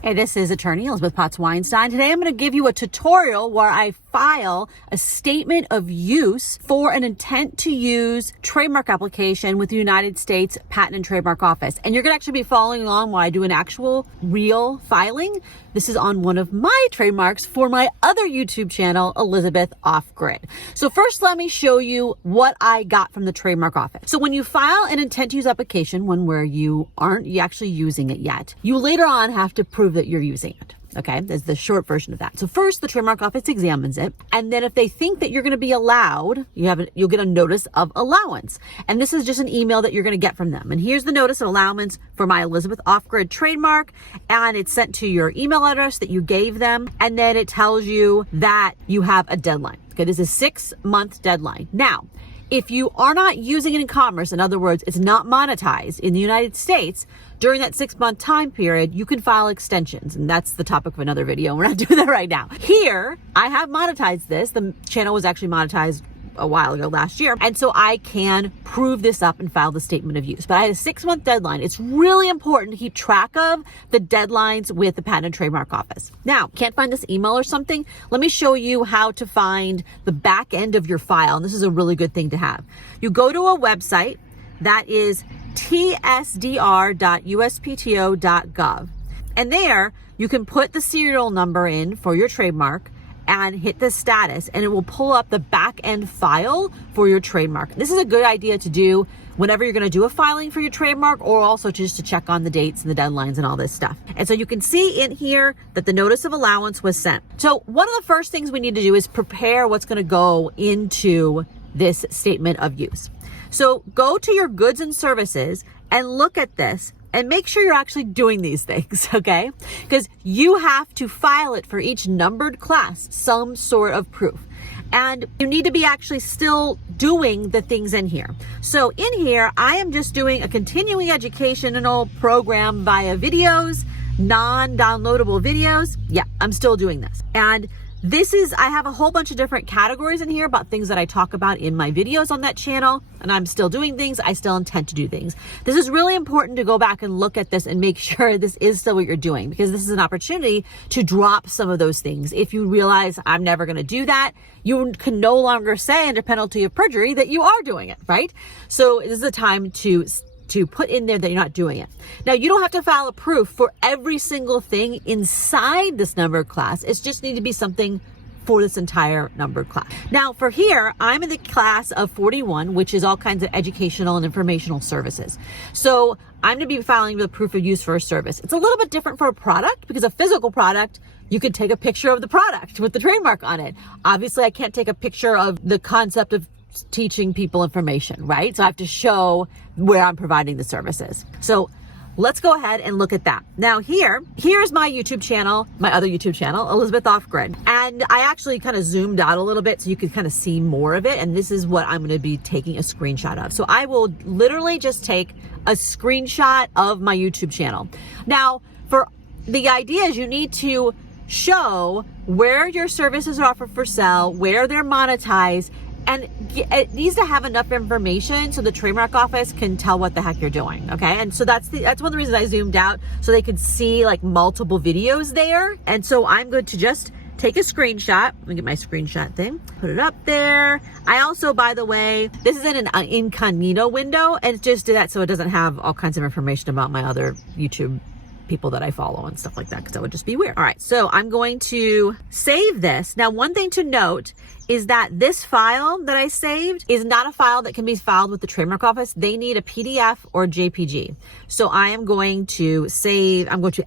Hey, this is attorney Elizabeth Potts-Weinstein. Today I'm going to give you a tutorial where I file a statement of use for an intent to use trademark application with the United States Patent and Trademark Office. And you're going to actually be following along while I do an actual real filing. This is on one of my trademarks for my other YouTube channel, Elizabeth Off Grid. So first, let me show you what I got from the trademark office. So when you file an intent to use application, one where you aren't actually using it yet, you later on have to prove that you're using it. Okay, that's the short version of that. So first, the trademark office examines it, and then if they think that you're going to be allowed, you'll get a notice of allowance. And this is just an email that you're going to get from them. And here's the notice of allowance for my Elizabeth Off Grid trademark, and it's sent to your email address that you gave them, and then it tells you that you have a deadline. Okay, this is a 6-month deadline. Now, if you are not using it in commerce, in other words, it's not monetized in the United States, during that 6-month time period, you can file extensions. And that's the topic of another video. We're not doing that right now. Here, I have monetized this. The channel was actually monetized a while ago, last year. And so I can prove this up and file the statement of use. But I had a 6-month deadline. It's really important to keep track of the deadlines with the Patent and Trademark Office. Now, can't find this email or something? Let me show you how to find the back end of your file. And this is a really good thing to have. You go to a website that is tsdr.uspto.gov. And there you can put the serial number in for your trademark and hit the status, and it will pull up the back end file for your trademark. This is a good idea to do whenever you're going to do a filing for your trademark, or also just to check on the dates and the deadlines and all this stuff. And so you can see in here that the notice of allowance was sent. So one of the first things we need to do is prepare what's going to go into this statement of use. So go to your goods and services and look at this and make sure you're actually doing these things, okay? Because you have to file it for each numbered class, some sort of proof. And you need to be actually still doing the things in here. So in here, I am just doing a continuing educational program via videos, non-downloadable videos. Yeah, I'm still doing this. And I have a whole bunch of different categories in here about things that I talk about in my videos on that channel, and I'm still doing things. I still intend to do things. This is really important to go back and look at this and make sure this is still what you're doing, because this is an opportunity to drop some of those things. If you realize I'm never going to do that, you can no longer say under penalty of perjury that you are doing it, right? So this is a time to put in there that you're not doing it. Now, you don't have to file a proof for every single thing inside this numbered class. It just need to be something for this entire numbered class. Now, for here, I'm in the class of 41, which is all kinds of educational and informational services. So I'm going to be filing the proof of use for a service. It's a little bit different for a product, because a physical product, you could take a picture of the product with the trademark on it. Obviously, I can't take a picture of the concept of teaching people information, right? So I have to show where I'm providing the services. So let's go ahead and look at that. Now here's my YouTube channel, my other YouTube channel, Elizabeth Off Grid. And I actually kind of zoomed out a little bit so you could kind of see more of it. And this is what I'm going to be taking a screenshot of. So I will literally just take a screenshot of my YouTube channel. Now, for the idea is you need to show where your services are offered for sale, where they're monetized, and it needs to have enough information so the trademark office can tell what the heck you're doing, okay? And so that's one of the reasons I zoomed out, so they could see like multiple videos there. And so I'm going to just take a screenshot. Let me get my screenshot thing, put it up there. I also, by the way, this is in an incognito window, and just do that so it doesn't have all kinds of information about my other YouTube people that I follow and stuff like that, because that would just be weird. All right, so I'm going to save this. Now, one thing to note is that this file that I saved is not a file that can be filed with the trademark office. They need a PDF or JPG. So I am going to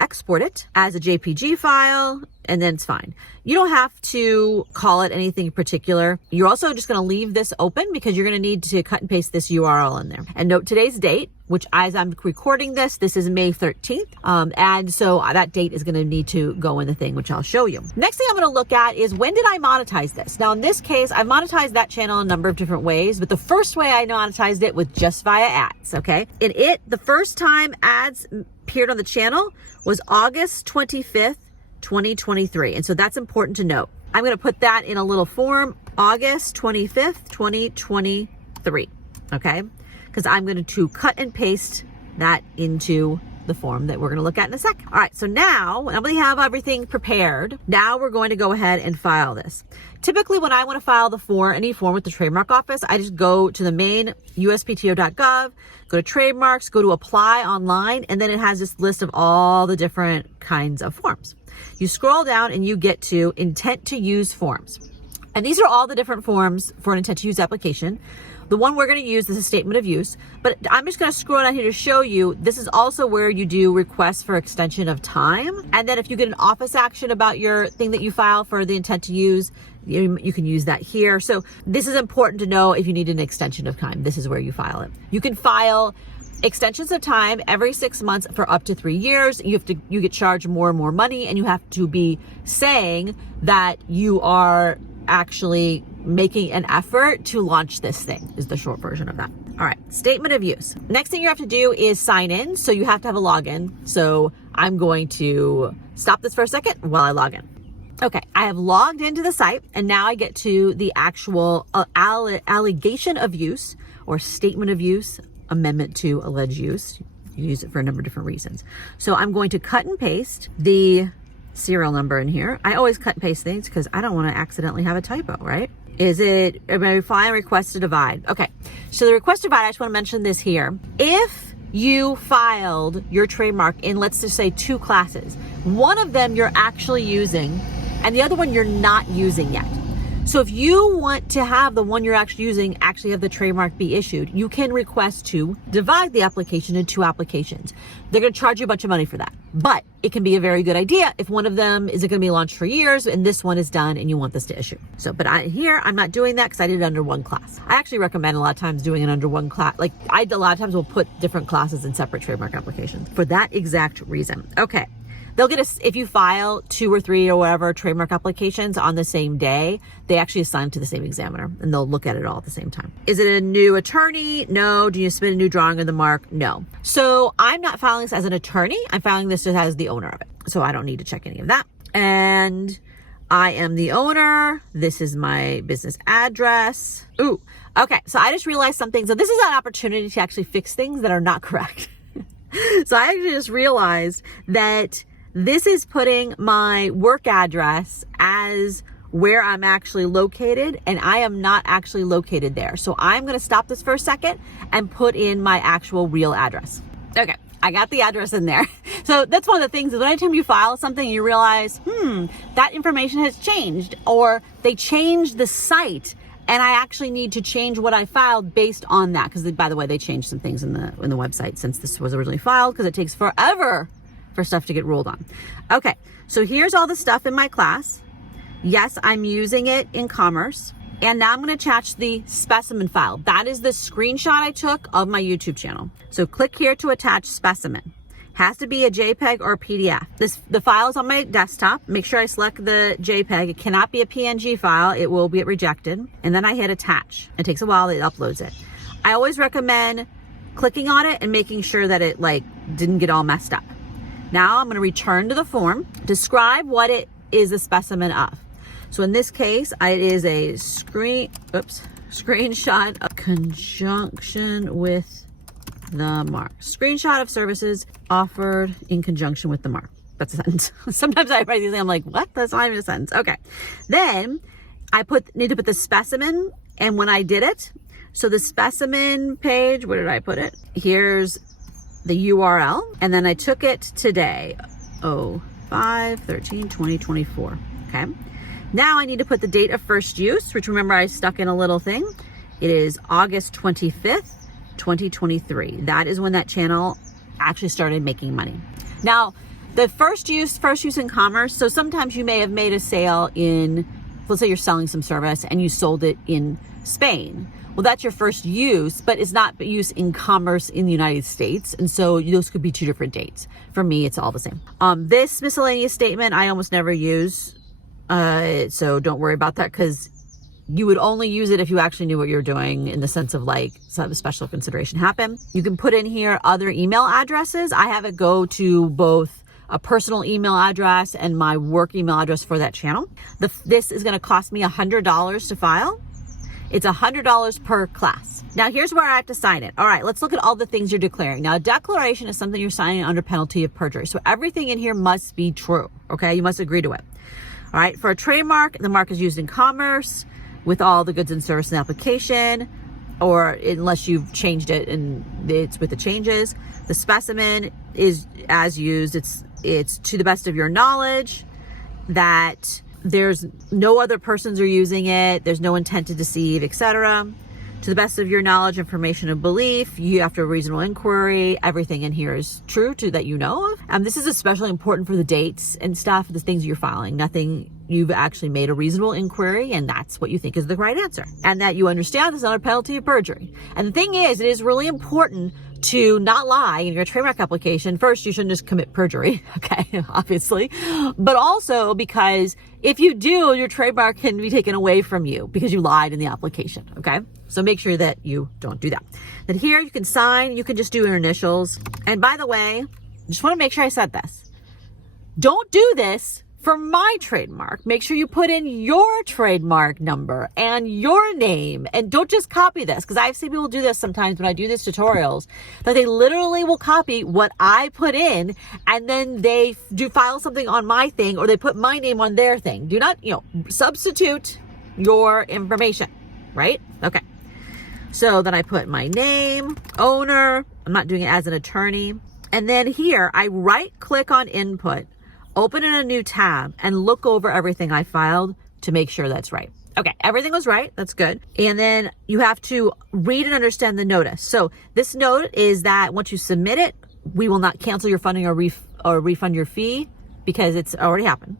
export it as a JPG file, and then it's fine. You don't have to call it anything particular. You're also just going to leave this open because you're going to need to cut and paste this URL in there. And note today's date, which as I'm recording this is May 13th. And so that date is going to need to go in the thing, which I'll show you. Next thing I'm going to look at is, when did I monetize this? Now, in this case, I monetized that channel a number of different ways, but the first way I monetized it was just via ads, okay? And the first time ads appeared on the channel was August 25th, 2023. And so that's important to note. I'm going to put that in a little form, August 25th, 2023, okay? Because I'm going to cut and paste that into the form that we're going to look at in a sec. All right, so now we have everything prepared. Now we're going to go ahead and file this. Typically, when I want to file any form with the trademark office, I just go to the main USPTO.gov, go to trademarks, go to apply online, and then it has this list of all the different kinds of forms. You scroll down and you get to intent to use forms. And these are all the different forms for an intent to use application. The one we're going to use is a statement of use, but I'm just going to scroll down here to show you, this is also where you do requests for extension of time. And then if you get an office action about your thing that you file for the intent to use, you can use that here. So this is important to know if you need an extension of time. This is where you file it. You can file extensions of time every 6 months for up to 3 years. You get charged more and more money, and you have to be saying that you are actually making an effort to launch this thing, is the short version of that. All right, statement of use. Next thing you have to do is sign in. So you have to have a login. So I'm going to stop this for a second while I log in. Okay, I have logged into the site, and now I get to the actual allegation of use or statement of use, amendment to alleged use. You use it for a number of different reasons. So I'm going to cut and paste the serial number in here. I always cut and paste things because I don't want to accidentally have a typo, right? Am I filing request to divide? Okay, so the request to divide, I just want to mention this here. If you filed your trademark in, let's just say, 2 classes, one of them you're actually using and the other one you're not using yet. So if you want to have the one you're actually using actually have the trademark be issued, you can request to divide the application in 2 applications. They're going to charge you a bunch of money for that, but it can be a very good idea if one of them isn't going to be launched for years and this one is done and you want this to issue. So, but I'm not doing that because I did it under 1 class. I actually recommend a lot of times doing it under 1 class. Like a lot of times we'll put different classes in separate trademark applications for that exact reason. Okay. They'll get if you file 2 or 3 or whatever trademark applications on the same day, they actually assign to the same examiner and they'll look at it all at the same time. Is it a new attorney? No. Do you submit a new drawing of the mark? No. So I'm not filing this as an attorney. I'm filing this just as the owner of it. So I don't need to check any of that. And I am the owner. This is my business address. Ooh, okay. So I just realized something. So this is an opportunity to actually fix things that are not correct. So I actually just realized that this is putting my work address as where I'm actually located, and I am not actually located there. So I'm going to stop this for a second and put in my actual real address. Okay, I got the address in there. So that's one of the things is anytime you file something, you realize, that information has changed, or they changed the site, and I actually need to change what I filed based on that. Because by the way, they changed some things in the website since this was originally filed, because it takes forever for stuff to get ruled on. Okay, so here's all the stuff in my class. Yes, I'm using it in commerce. And now I'm going to attach the specimen file. That is the screenshot I took of my YouTube channel. So click here to attach specimen. Has to be a JPEG or a PDF. The file is on my desktop. Make sure I select the JPEG. It cannot be a PNG file. It will get rejected. And then I hit attach. It takes a while. It uploads it. I always recommend clicking on it and making sure that it didn't get all messed up. Now I'm going to return to the form. Describe what it is a specimen of. So in this case, it is a screenshot of conjunction with the mark. Screenshot of services offered in conjunction with the mark. That's a sentence. Sometimes I write these and I'm like, what? That's not even a sentence. Okay. Then I need to put the specimen, and when I did it, so the specimen page, where did I put it? Here's the URL, and then I took it today, 05/13/2024. Okay. Now I need to put the date of first use, which remember I stuck in a little thing. It is August 25th, 2023. That is when that channel actually started making money. Now, the first use in commerce. So sometimes you may have made a sale in, let's say you're selling some service and you sold it in Spain. Well, that's your first use, but it's not use in commerce in the United States. And so those could be 2 different dates. For me, it's all the same. This miscellaneous statement, I almost never use. So don't worry about that, because you would only use it if you actually knew what you're doing, in the sense of some special consideration happen. You can put in here other email addresses. I have it go to both a personal email address and my work email address for that channel. This is going to cost me $100 to file. It's $100 per class. Now here's where I have to sign it. All right, let's look at all the things you're declaring. Now a declaration is something you're signing under penalty of perjury. So everything in here must be true, okay? You must agree to it. All right, for a trademark, the mark is used in commerce with all the goods and services in application, or unless you've changed it and it's with the changes. The specimen is as used. It's to the best of your knowledge that there's no other persons are using it, there's no intent to deceive, etc. To the best of your knowledge, information, and belief, you after a reasonable inquiry, everything in here is true to that you know of. This is especially important for the dates and stuff, the things you're filing. Nothing, you've actually made a reasonable inquiry and that's what you think is the right answer. And that you understand this is not a penalty of perjury. And the thing is, it is really important to not lie in your trademark application. First, you shouldn't just commit perjury, okay, obviously. But also because if you do, your trademark can be taken away from you because you lied in the application, okay? So make sure that you don't do that. Then here you can sign, you can just do your initials. And by the way, just want to make sure I said this. Don't do this for my trademark. Make sure you put in your trademark number and your name, and don't just copy this, because I've seen people do this sometimes when I do these tutorials, that they literally will copy what I put in and then they do file something on my thing or they put my name on their thing. Do not, substitute your information, right? Okay. So then I put my name, owner, I'm not doing it as an attorney. And then here I right click on input, open in a new tab, and look over everything I filed to make sure that's right. Okay, everything was right. That's good. And then you have to read and understand the notice. So this note is that once you submit it, we will not cancel your funding or refund your fee because it's already happened.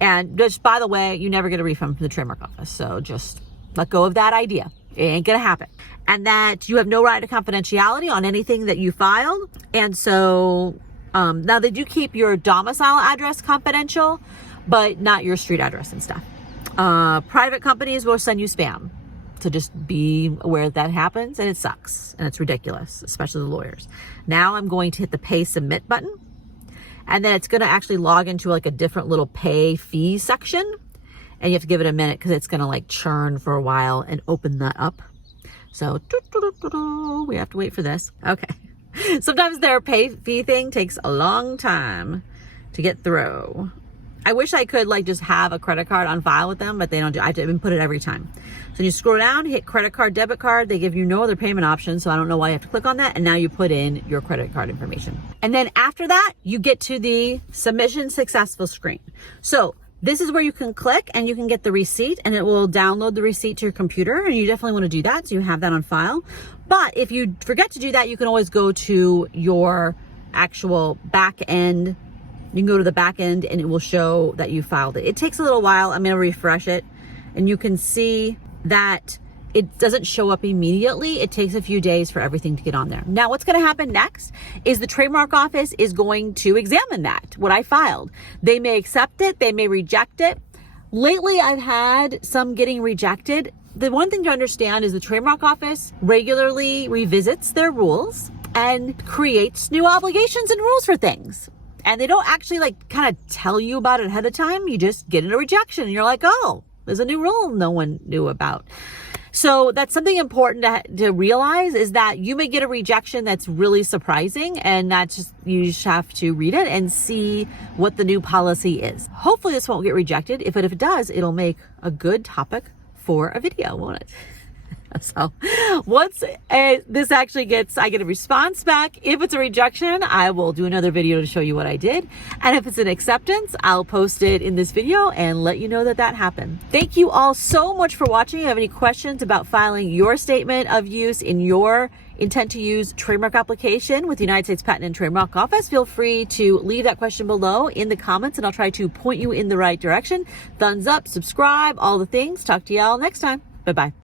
And just by the way, you never get a refund from the trademark office. So just let go of that idea. It ain't gonna happen. And that you have no right to confidentiality on anything that you filed. And so now they do keep your domicile address confidential, but not your street address and stuff. Private companies will send you spam. So just be aware that happens, and it sucks and it's ridiculous, especially the lawyers. Now I'm going to hit the pay submit button, and then it's going to actually log into like a different little pay fee section, and you have to give it a minute because it's going to like churn for a while and open that up. So we have to wait for this. Okay. Sometimes their pay fee thing takes a long time to get through. I wish I could like just have a credit card on file with them, but they don't do. I have to input it every time. So you scroll down, hit credit card, debit card. They give you no other payment option, so I don't know why you have to click on that. And now you put in your credit card information. And then after that, you get to the submission successful screen. So this is where you can click and you can get the receipt, and it will download the receipt to your computer, and you definitely want to do that so you have that on file. But if you forget to do that, you can always go to your actual back end. You can go to the back end and it will show that you filed it. It takes a little while. I'm going to refresh it, and you can see that it doesn't show up immediately. It takes a few days for everything to get on there. Now, what's going to happen next is the trademark office is going to examine that, what I filed. They may accept it. They may reject it. Lately, I've had some getting rejected. The one thing to understand is the trademark office regularly revisits their rules and creates new obligations and rules for things. And they don't actually like kind of tell you about it ahead of time. You just get a rejection and you're like, oh, there's a new rule no one knew about. So that's something important to realize, is that you may get a rejection that's really surprising, and that's just, you just have to read it and see what the new policy is. Hopefully this won't get rejected. If it does, it'll make a good topic for a video, won't it? So once this actually gets, I get a response back. If it's a rejection, I will do another video to show you what I did. And if it's an acceptance, I'll post it in this video and let you know that that happened. Thank you all so much for watching. If you have any questions about filing your statement of use in your intent to use trademark application with the United States Patent and Trademark Office, feel free to leave that question below in the comments and I'll try to point you in the right direction. Thumbs up, subscribe, all the things. Talk to y'all next time. Bye-bye.